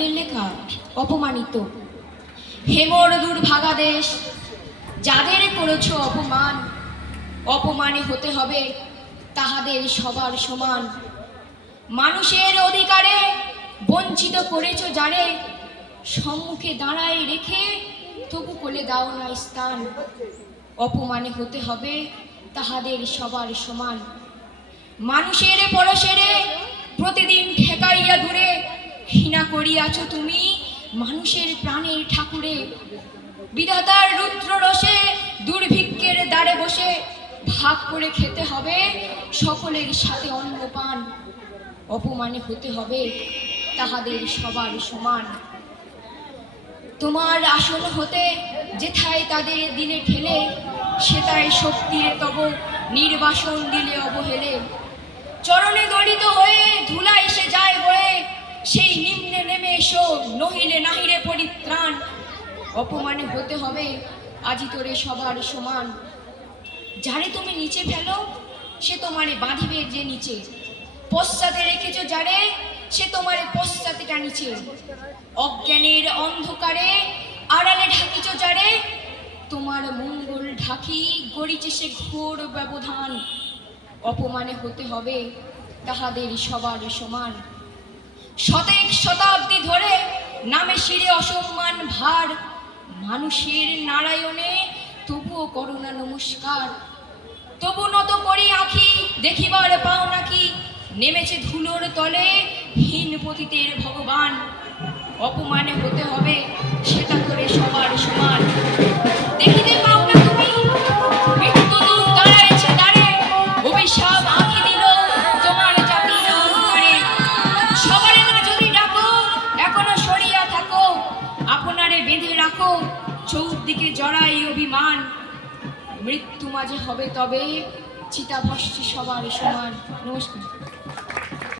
ঠাকুরের লেখা অপমানিত। হেমর দুর্ভাগা দেশ, যাদের করেছ অপমান, অপমানে হতে হবে তাহাদের সবার সমান। মানুষের অধিকারে বঞ্চিত করেছ যারে, সম্মুখে দাঁড়ায় রেখে তবু কোলে দাও না স্থান। অপমানে হতে হবে তাহাদের সবার সমান। মানুষের পরশেরে প্রতিদিন ঠেকাইয়া দূরে, ঘৃণা করিয়াছ তুমি মানুষের প্রাণের ঠাকুরে। বিধাতার রুদ্র রসে দুর্ভিক্ষের দ্বারে বসে ভাগ করে খেতে হবে সকলের সাথে অন্নপান। অপমানে হতে হবে তাহাদের সবার সমান। তোমার আসন হতে যেথায় তাদের দিলে ঠেলে, সেটাই শক্তির তব নির্বাসন দিলে অবহেলে। চরণে দলিত হয়ে ধুলাই সে যায় বয়ে, সেই নিম্নে নেমে এসো নহিলে নাহিরে পরিত্রাণ। অপমানে হতে হবে আজি তোরে সবার সমান। যারে তুমি নিচে ফেলো সে তোমারে বাঁধিবে যে নিচে, পশ্চাতে রেখেছ যারে সে তোমারে পশ্চাতে টানিছে। অজ্ঞানের অন্ধকারে আড়ালে ঢাকিছ যারে, তোমার মঙ্গল ঢাকি গড়িছে সে ঘোর ব্যবধান। অপমানে হতে হবে তাহাদের সবার সমান। শতেক শতাব্দী ধরে নামে শিরে অসম্মান ভার, মানুষের নারায়ণে তবুও করুণা নমস্কার। তবু নত করি আঁখি দেখিবার পাও নাকি, নেমেছে ধুলোর তলে হীন পতিতের ভগবান। অপমানে হতে হবে সেটা করে সবার সমান। দেখিতে পাও না তুমি মৃত্যুদূত দাঁড়াইছে দ্বারে, অভিশাপ আঁখি দিল তোমার জাতির অহংকারে। সবারে না যদি ডাকো এখনো সরিয়া থাকো, আপনারে বেঁধে রাখো চৌদিকে জড়াই অভিমান। মৃত্যু মাঝে হবে তবে চিতাভস্মে সবার সমান। নমস্কার।